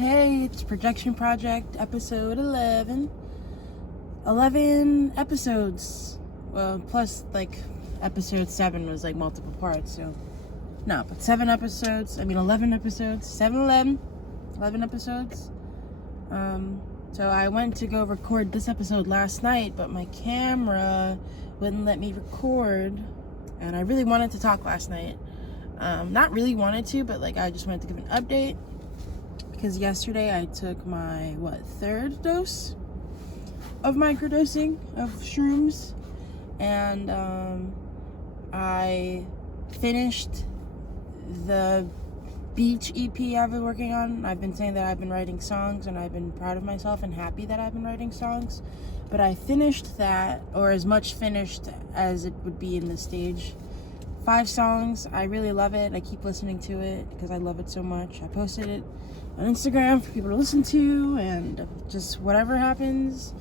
Hey, it's Projection Project, episode 11. 11 episodes. Well, plus, episode 7 was, multiple parts, so... No, but 11 episodes. 11 episodes. So I went to go record this episode last night, but my camera wouldn't let me record. And I really wanted to talk last night. Not really wanted to, but, I just wanted to give an update. Because yesterday I took my, third dose of microdosing of shrooms. And I finished the beach EP I've been working on. I've been saying that I've been writing songs, and I've been proud of myself and happy that I've been writing songs. But I finished that, or as much finished as it would be in the stage. 5 songs. I really love it. I keep listening to it because I love it so much. I posted it on Instagram for people to listen to, and just whatever happens.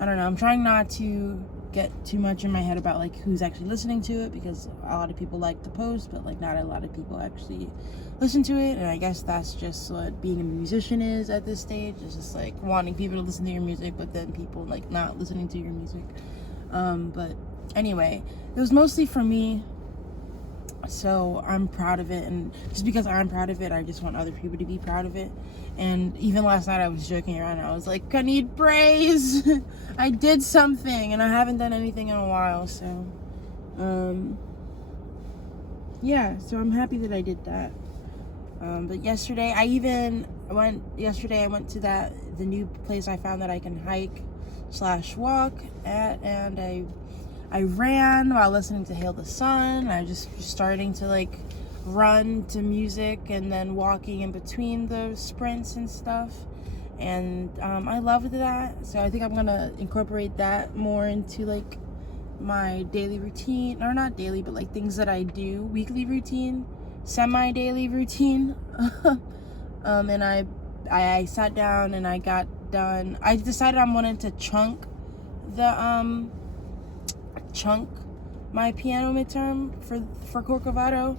I don't know. I'm trying not to get too much in my head about who's actually listening to it, because a lot of people like the post, but not a lot of people actually listen to it. And I guess that's just what being a musician is at this stage. It's just wanting people to listen to your music, but then people not listening to your music. But anyway, it was mostly for me. So I'm proud of it, and just because I'm proud of it, I just want other people to be proud of it. And even last night I was joking around. I was like, I need praise. I did something, and I haven't done anything in a while. So yeah, so I'm happy that I did that. But yesterday I went to the new place I found that I can hike / walk at, and I ran while listening to Hail the Sun. I was just starting to run to music and then walking in between the sprints and stuff. And I loved that. So I think I'm gonna incorporate that more into my daily routine, or not daily, but things that I do, weekly routine, semi-daily routine. And I sat down and I got done. I decided I wanted to chunk my piano midterm for Corcovado.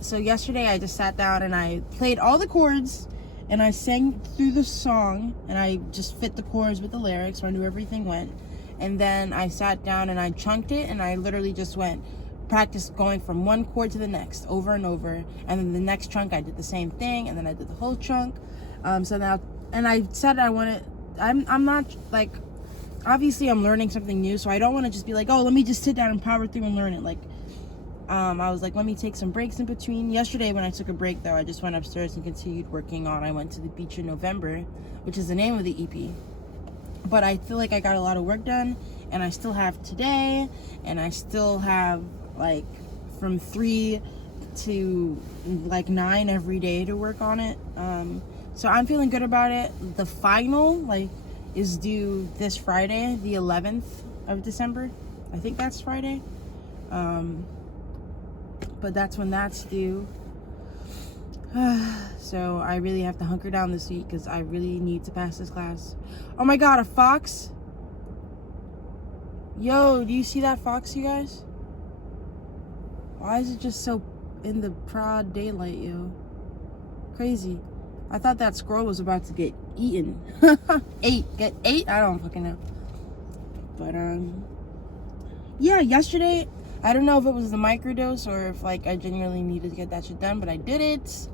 So yesterday I just sat down and I played all the chords, and I sang through the song, and I just fit the chords with the lyrics, so I knew everything went. And then I sat down and I chunked it, and I literally just practiced going from one chord to the next over and over. And then the next chunk I did the same thing, and then I did the whole chunk. So now, and I said I'm not obviously I'm learning something new, so I don't want to just be let me just sit down and power through and learn it. I was let me take some breaks in between. Yesterday when I took a break though, I just went upstairs and continued working on I Went to the Beach in November, which is the name of the EP. But I feel like I got a lot of work done, and I still have today, and I still have from 3 to 9 every day to work on it. So I'm feeling good about it. The final is due this Friday, the 11th of December. I think that's Friday. But that's when that's due. So I really have to hunker down this week because I really need to pass this class. Oh my god, a fox? Yo, do you see that fox, you guys? Why is it just so in the broad daylight, yo? Crazy. I thought that squirrel was about to get eaten. Get ate? I don't fucking know. But yeah, yesterday, I don't know if it was the microdose or if I genuinely needed to get that shit done, but I did it.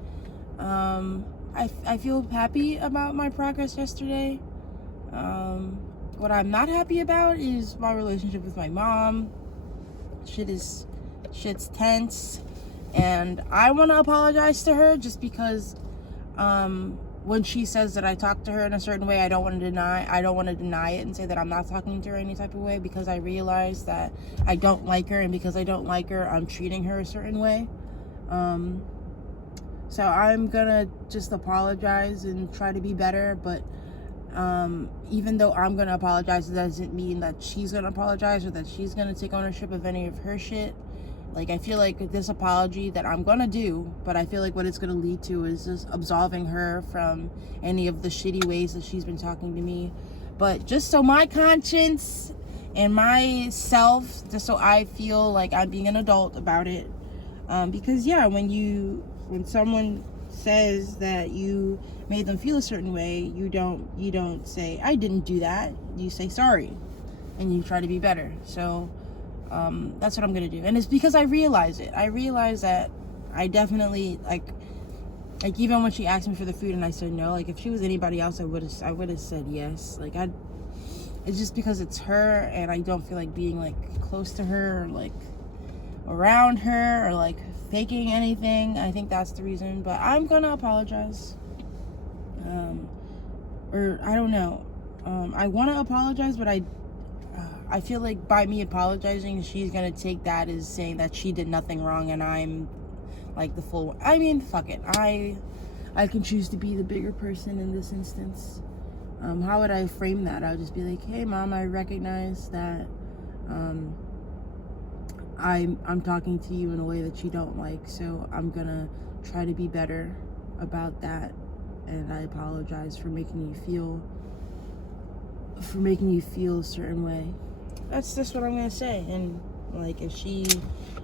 I feel happy about my progress yesterday. What I'm not happy about is my relationship with my mom. Shit's tense, and I want to apologize to her just because when she says that I talk to her in a certain way, I don't want to deny it and say that I'm not talking to her any type of way, because I realize that I don't like her, and because I don't like her, I'm treating her a certain way. So I'm gonna just apologize and try to be better, but even though I'm gonna apologize, it doesn't mean that she's gonna apologize or that she's gonna take ownership of any of her shit. I feel like this apology that I'm gonna do, but I feel like what it's gonna lead to is just absolving her from any of the shitty ways that she's been talking to me. But just so my conscience and myself, just so I feel like I'm being an adult about it. Because yeah, when someone says that you made them feel a certain way, you don't say, I didn't do that. You say sorry, and you try to be better. So that's what I'm gonna do. And it's because I realize it. I realize that I definitely like even when she asked me for the food and I said no, like if she was anybody else, I would have said yes. Like it's just because it's her, and I don't feel like being like close to her or like around her or like faking anything. I think that's the reason. But I'm gonna apologize. Or I don't know. I want to apologize, but I feel like by me apologizing, she's gonna take that as saying that she did nothing wrong, and I'm like the full. I mean, fuck it. I can choose to be the bigger person in this instance. How would I frame that? I would just be like, hey, Mom, I recognize that I'm talking to you in a way that you don't like, so I'm gonna try to be better about that, and I apologize for making you feel a certain way. That's just what I'm gonna say. And like if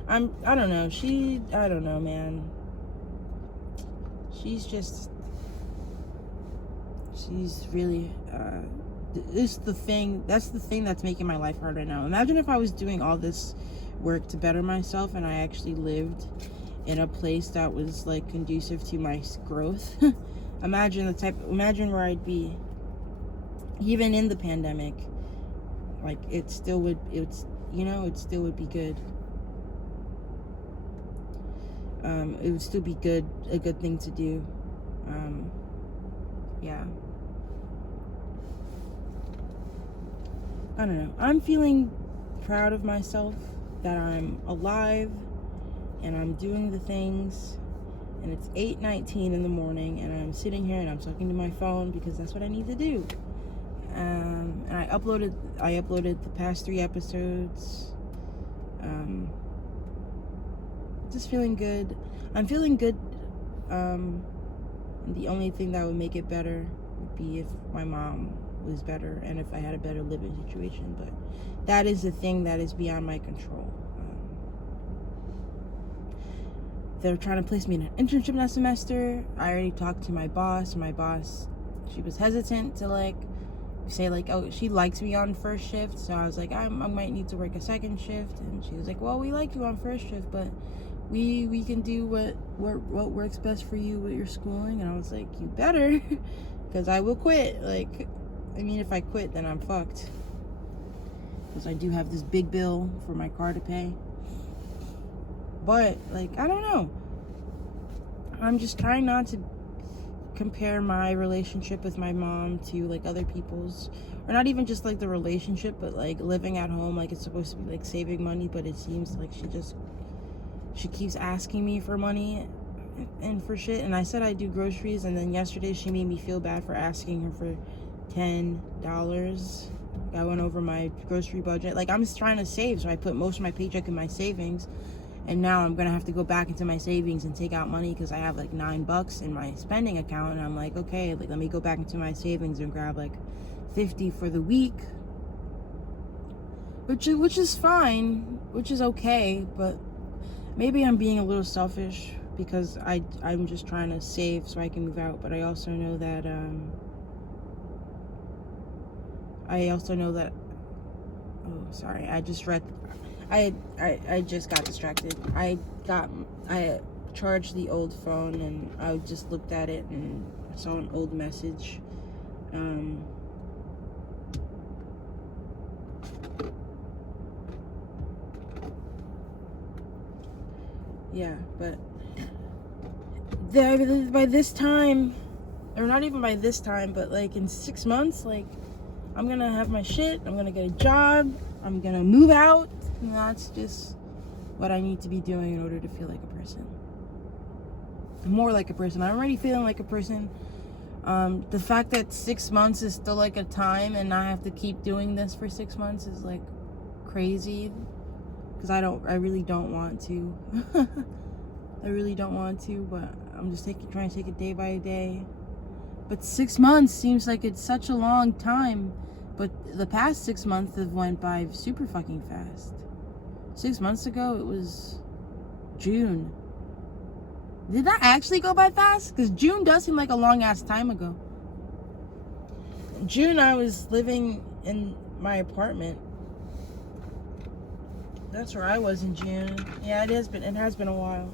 I don't know, man. She's really that's the thing that's making my life harder now. Imagine if I was doing all this work to better myself and I actually lived in a place that was like conducive to my growth. Imagine where I'd be even in the pandemic. Like it still would be good. It would still be a good thing to do. Yeah. I don't know. I'm feeling proud of myself that I'm alive and I'm doing the things, and it's 8:19 in the morning and I'm sitting here and I'm talking to my phone because that's what I need to do. And I uploaded the past 3 episodes. Just feeling good. I'm feeling good. And the only thing that would make it better would be if my mom was better and if I had a better living situation. But that is the thing that is beyond my control. They're trying to place me in an internship next semester. I already talked to my boss. She was hesitant to like say like, oh, she likes me on first shift. So I was like, I might need to work a second shift. And she was like, well, we like you on first shift, but we can do what works best for you with your schooling. And I was like, you better, because I will quit. Like, I mean, if I quit, then I'm fucked, because I do have this big bill for my car to pay. But like, I don't know, I'm just trying not to compare my relationship with my mom to like other people's, or not even just like the relationship, but like living at home. Like it's supposed to be like saving money, but it seems like she keeps asking me for money and for shit. And I said I do groceries, and then yesterday she made me feel bad for asking her for $10. I went over my grocery budget. Like, I'm just trying to save, so I put most of my paycheck in my savings, and now I'm gonna have to go back into my savings and take out money because I have like $9 in my spending account. And I'm like, okay, like let me go back into my savings and grab like $50 for the week, which is fine, which is okay. But maybe I'm being a little selfish because I'm just trying to save so I can move out. But I also know that oh, sorry, I just got distracted. I charged the old phone and I just looked at it and I saw an old message. Yeah, but by this time, or not even by this time, but like in 6 months, like I'm gonna have my shit, I'm gonna get a job, I'm gonna move out, and that's just what I need to be doing in order to feel like a person. More like a person. I'm already feeling like a person. The fact that 6 months is still like a time and I have to keep doing this for 6 months is like crazy, because I really don't want to. I really don't want to, but I'm just trying to take it day by day. But 6 months seems like it's such a long time. But the past 6 months have went by super fucking fast. 6 months ago, it was June. Did that actually go by fast? Because June does seem like a long ass time ago. June, I was living in my apartment. That's where I was in June. Yeah, it has been a while.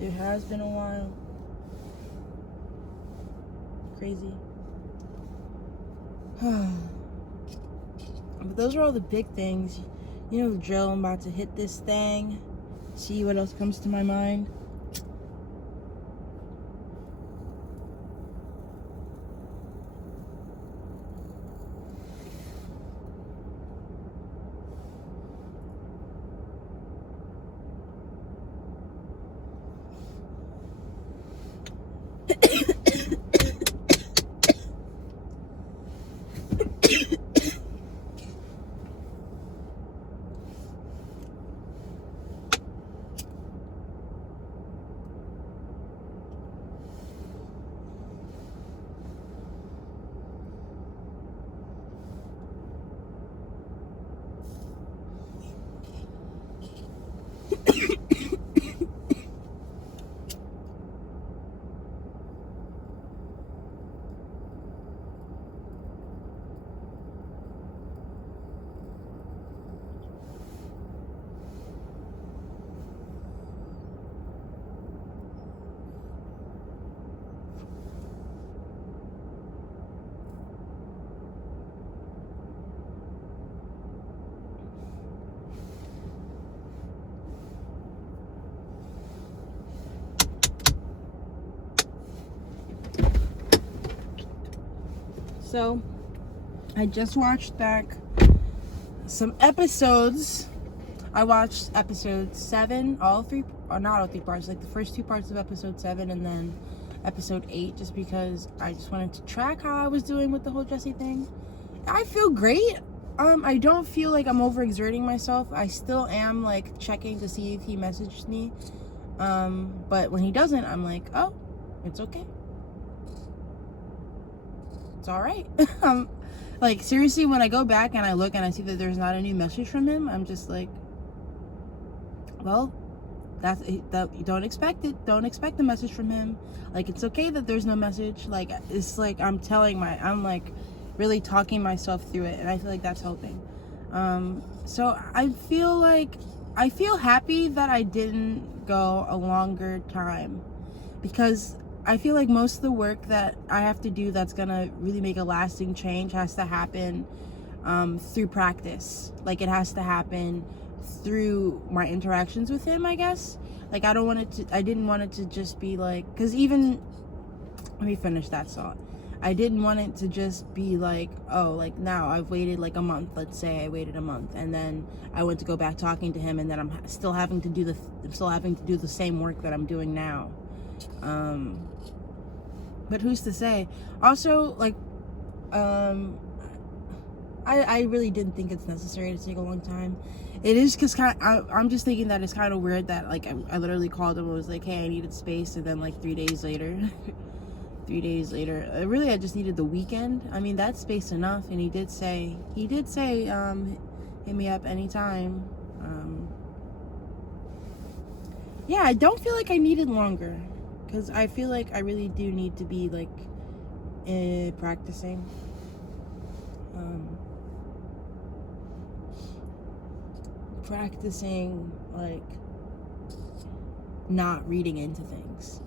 It has been a while. Crazy. But those are all the big things. You know the drill. I'm about to hit this thing. See what else comes to my mind. So, I just watched back some episodes. I watched episode 7, not all 3 parts, like the first 2 parts of episode 7 and then episode 8, just because I just wanted to track how I was doing with the whole Jesse thing. I feel great. I don't feel like I'm overexerting myself. I still am like checking to see if he messaged me. But when he doesn't, I'm like, oh, it's okay. It's all right. Like, seriously, when I go back and I look and I see that there's not a new message from him, I'm just like, well, don't expect it. Don't expect a message from him. Like, it's okay that there's no message. Like, it's like I'm like really talking myself through it, and I feel like that's helping. So I feel happy that I didn't go a longer time, because I feel like most of the work that I have to do that's gonna really make a lasting change has to happen through practice. Like, it has to happen through my interactions with him, I guess. Like, I didn't want it to just be like, because even, let me finish that thought. I didn't want it to just be like, oh, like now I've waited like a month. Let's say I waited a month, and then I went to go back talking to him, and then I'm still having to do the same work that I'm doing now. But who's to say? Also, like, I really didn't think it's necessary to take a long time. It is because I'm just thinking that it's kind of weird that, like, I literally called him and was like, hey, I needed space, and then like 3 days later, really I just needed the weekend. I mean, that's space enough. And he did say, hit me up anytime. Yeah, I don't feel like I needed longer, because I feel like I really do need to be like practicing. Practicing, like, not reading into things,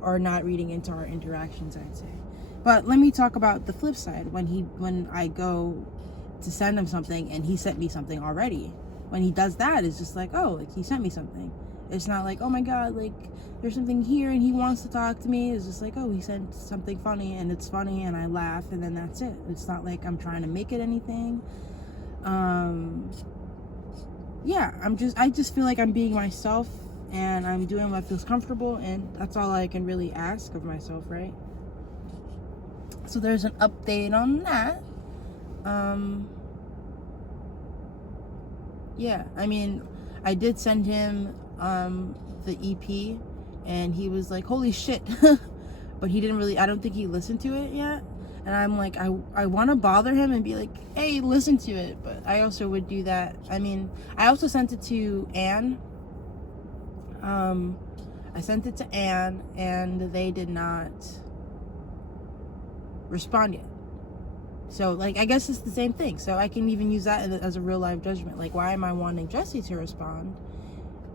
or not reading into our interactions, I'd say. But let me talk about the flip side. When I go to send him something and he sent me something already, when he does that, it's just like, oh, like, he sent me something. It's not like, oh my god, like, there's something here and he wants to talk to me. It's just like, oh, he sent something funny and it's funny and I laugh, and then that's it. It's not like I'm trying to make it anything. Yeah, I just feel like I'm being myself, and I'm doing what feels comfortable, and that's all I can really ask of myself, right? So there's an update on that. Yeah, I mean, I did send him the EP, and he was like, holy shit. But I don't think he listened to it yet. And I'm like, I want to bother him and be like, hey, listen to it. But I also would do that. I mean, I also sent it to Anne. I sent it to Anne, and they did not respond yet. So, like, I guess it's the same thing. So I can even use that as a real life judgment. Like, why am I wanting Jesse to respond,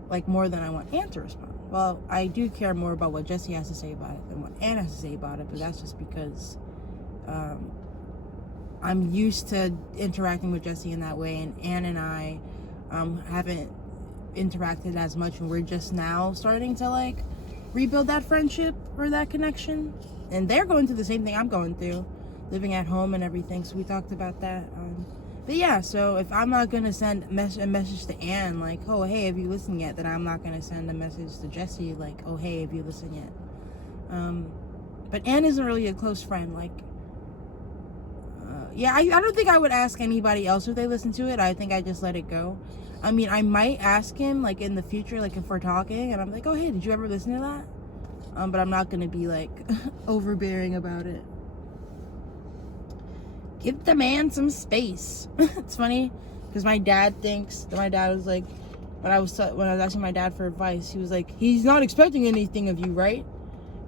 like, more than I want Anne to respond? Well, I do care more about what Jesse has to say about it than what Anne has to say about it, but that's just because I'm used to interacting with Jesse in that way, and Anne and I haven't interacted as much, and we're just now starting to, like, rebuild that friendship or that connection. And they're going through the same thing I'm going through, living at home and everything, so we talked about that. But yeah, so if I'm not going to send a message to Anne, like, oh, hey, have you listened yet? Then I'm not going to send a message to Jesse, like, oh, hey, have you listened yet? But Anne isn't really a close friend. Like, yeah, I don't think I would ask anybody else if they listen to it. I think I just let it go. I mean, I might ask him, like, in the future, like, if we're talking, and I'm like, oh, hey, did you ever listen to that? But I'm not going to be, like, overbearing about it. Give the man some space. It's funny because my dad was like, when I was asking my dad for advice, he was like, he's not expecting anything of you, right?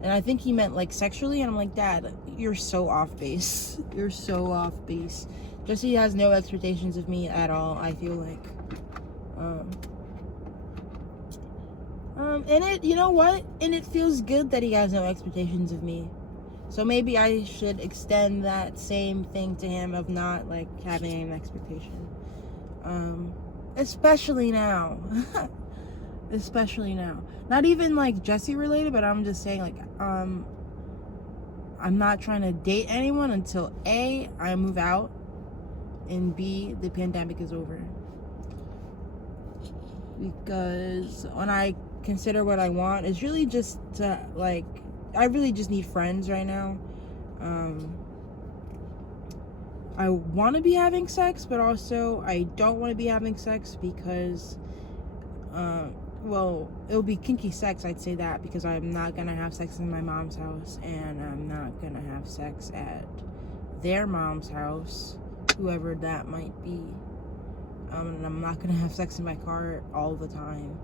And I think he meant, like, sexually, and I'm like, Dad, you're so off base. You're so off base. Jesse has no expectations of me at all, I feel like. And it, you know what? And it feels good that he has no expectations of me. So maybe I should extend that same thing to him of not, like, having an expectation. Especially now. Especially now. Not even, like, Jesse related, but I'm just saying, like, I'm not trying to date anyone until A, I move out, and B, the pandemic is over. Because when I consider what I want, it's really just to, like, I really just need friends right now. I want to be having sex, but also I don't want to be having sex because, well, it'll be kinky sex, I'd say that, because I'm not going to have sex in my mom's house, and I'm not going to have sex at their mom's house, whoever that might be. And I'm not going to have sex in my car all the time.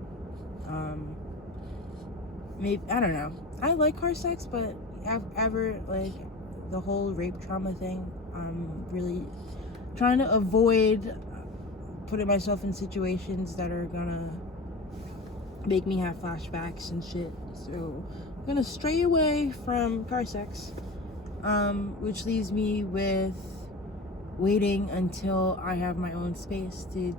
Maybe, I don't know. I like car sex, but ever, like, the whole rape trauma thing, I'm really trying to avoid putting myself in situations that are gonna make me have flashbacks and shit. So I'm gonna stray away from car sex, which leaves me with waiting until I have my own space to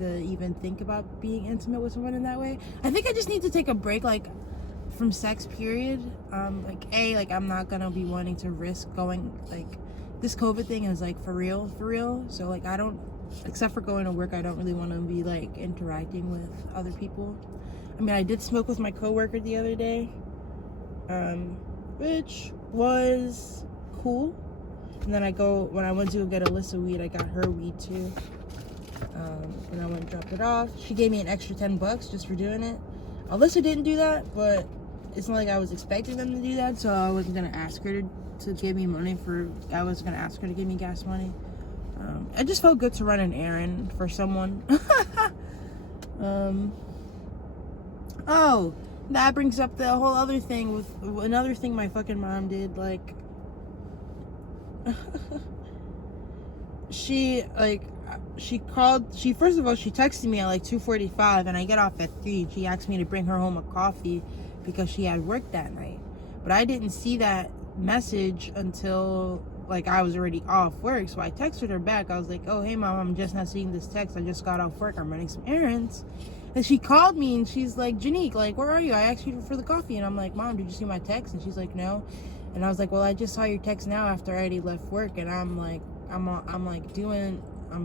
even think about being intimate with someone in that way. I think I just need to take a break, like, from sex, period. Like, I'm not gonna be wanting to risk going, like, this COVID thing is, like, for real. So, like, I don't, except for going to work, I don't really want to be, like, interacting with other people. I mean, I did smoke with my coworker the other day, which was cool. And then when I went to go get Alyssa weed, I got her weed too. And I went and dropped it off. She gave me an extra $10 just for doing it. Alyssa didn't do that, but it's not like I was expecting them to do that, so I wasn't gonna ask her to give me money I wasn't gonna ask her to give me gas money. It just felt good to run an errand for someone. Oh, that brings up the whole other thing with another thing my fucking mom did, like, she first of all, she texted me at like 2:45, and I get off at 3. She asked me to bring her home a coffee because she had work that night, but I didn't see that message until, like, I was already off work. So I texted her back. I was like, oh, hey mom, I'm just not seeing this text, I just got off work, I'm running some errands. And she called me and she's like, Janique, like, where are you? I asked you for the coffee. And I'm like, Mom, did you see my text? And she's like, no. And I was like, well, I just saw your text now after I already left work, and I'm like, I'm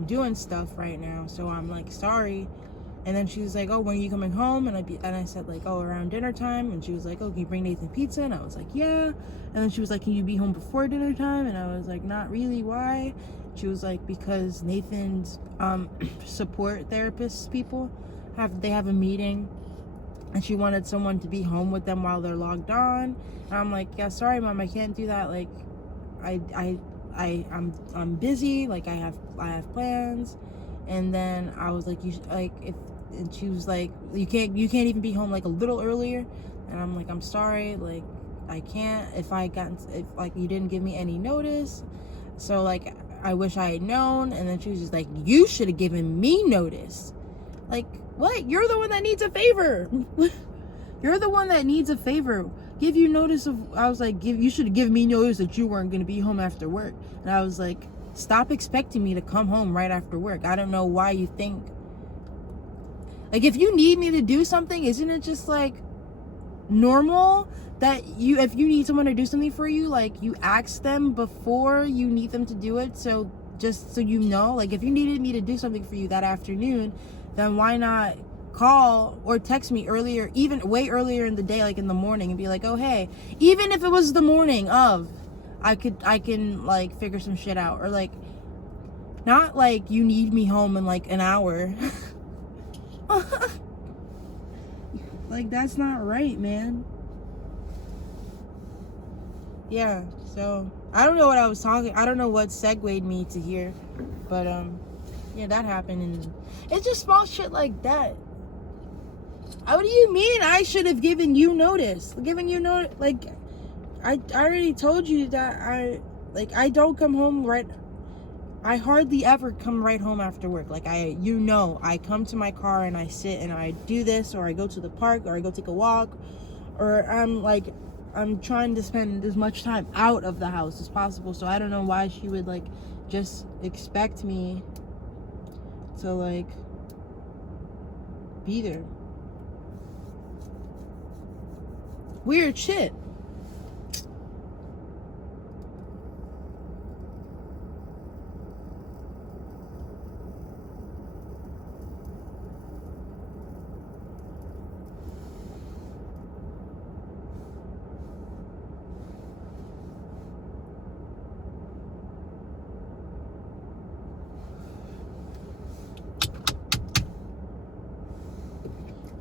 doing stuff right now, so I'm like, sorry. And then she was like, oh, when are you coming home? And I said, like, oh, around dinner time. And she was like, oh, can you bring Nathan pizza? And I was like, yeah. And then she was like, can you be home before dinner time? And I was like, not really. Why? She was like, because Nathan's support therapists people have a meeting, and she wanted someone to be home with them while they're logged on. And I'm like, yeah, sorry mom, I can't do that. Like, I'm busy, like, I have plans. And then I was like, and she was like, you can't even be home like a little earlier. And I'm like, I'm sorry, like, I can't, if like, you didn't give me any notice, so, like, I wish I had known. And then she was just like, you should have given me notice. Like, what? You're the one that needs a favor. You're the one that needs a favor. Give you notice of, I was like, you should have given me notice that you weren't going to be home after work. And I was like, stop expecting me to come home right after work. I don't know why you think, like, if you need me to do something, isn't it just, like, normal that if you need someone to do something for you, like, you ask them before you need them to do it? So just so you know, like, if you needed me to do something for you that afternoon, then why not call or text me earlier, even way earlier in the day, like in the morning, and be like, oh, hey, even if it was the morning of, I can like figure some shit out. Or like, not like you need me home in like an hour. Like, that's not right, man. Yeah, so I don't know what I was talking, I don't know what segued me to here, but yeah, that happened. And it's just small shit like that. What do you mean I should have given you notice? Like, I already told you that I don't come home right, I hardly ever come right home after work. Like, I come to my car and I sit and I do this, or I go to the park, or I go take a walk, or I'm trying to spend as much time out of the house as possible. So I don't know why she would, like, just expect me to, like, be there. Weird shit.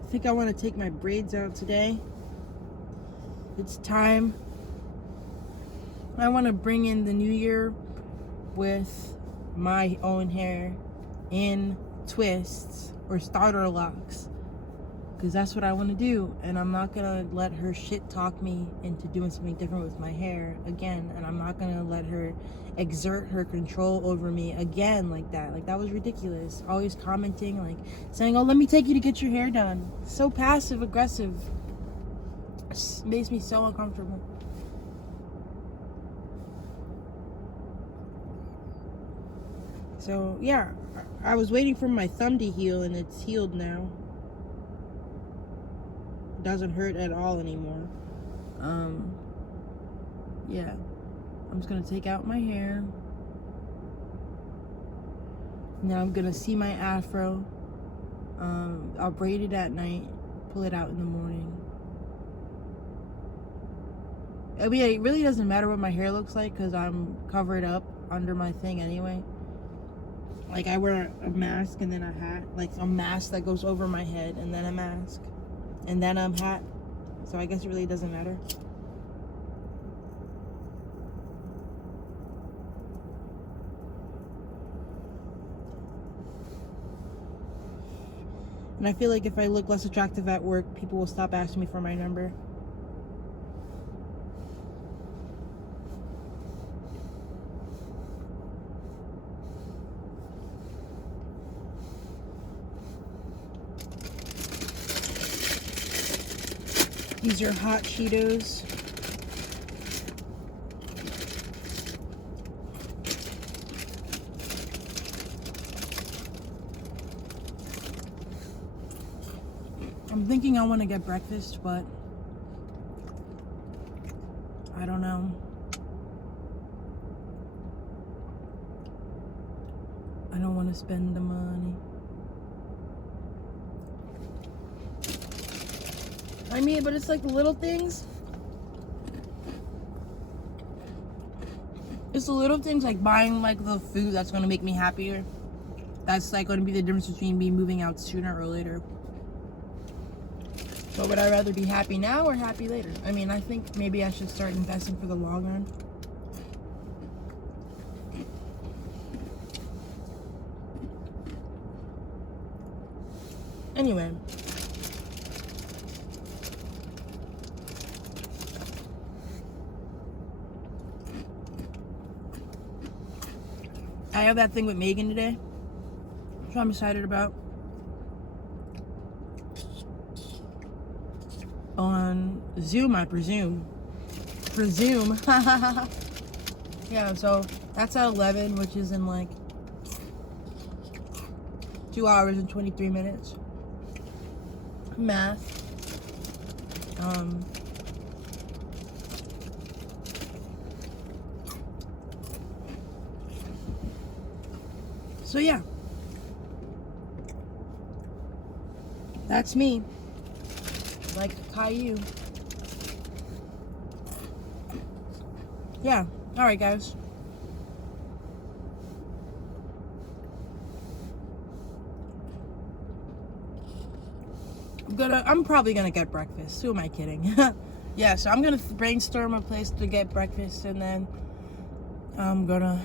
I think I want to take my braids out today. It's time. I want to bring in the new year with my own hair in twists or starter locks, because that's what I want to do. And I'm not gonna let her shit talk me into doing something different with my hair again. And I'm not gonna let her exert her control over me again like that. Like, that was ridiculous. Always commenting, like, saying, oh, let me take you to get your hair done. So passive aggressive. It makes me so uncomfortable. So yeah, I was waiting for my thumb to heal, and it's healed now. It doesn't hurt at all anymore. Yeah, I'm just gonna take out my hair. Now I'm gonna see my afro. I'll braid it at night, pull it out in the morning. I mean, it really doesn't matter what my hair looks like, because I'm covered up under my thing anyway. Like, I wear a mask and then a hat. Like, a mask that goes over my head, and then a mask, and then a hat. So I guess it really doesn't matter. And I feel like if I look less attractive at work, people will stop asking me for my number. These are hot Cheetos. I'm thinking I want to get breakfast, but I don't know. I don't want to spend the money. I mean, but it's like the little things. It's the little things, like buying like the food that's going to make me happier. That's like going to be the difference between me moving out sooner or later. So would I rather be happy now or happy later? I mean, I think maybe I should start investing for the long run. Anyway. I have that thing with Megan today, which I'm excited about. On Zoom, I presume. Yeah, so that's at 11, which is in like 2 hours and 23 minutes. Math. So yeah, that's me. Like Caillou. Yeah. All right, guys. I'm probably gonna get breakfast. Who am I kidding? Yeah, so I'm gonna brainstorm a place to get breakfast, and then I'm gonna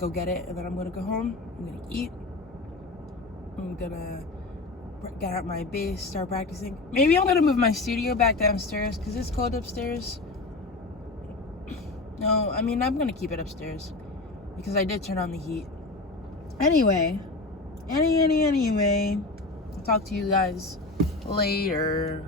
go get it, and then I'm gonna go home. I'm gonna eat. I'm gonna get out my bass, start practicing. Maybe I'm gonna move my studio back downstairs because it's cold upstairs. No, I mean, I'm gonna keep it upstairs because I did turn on the heat. Anyway, I'll talk to you guys later.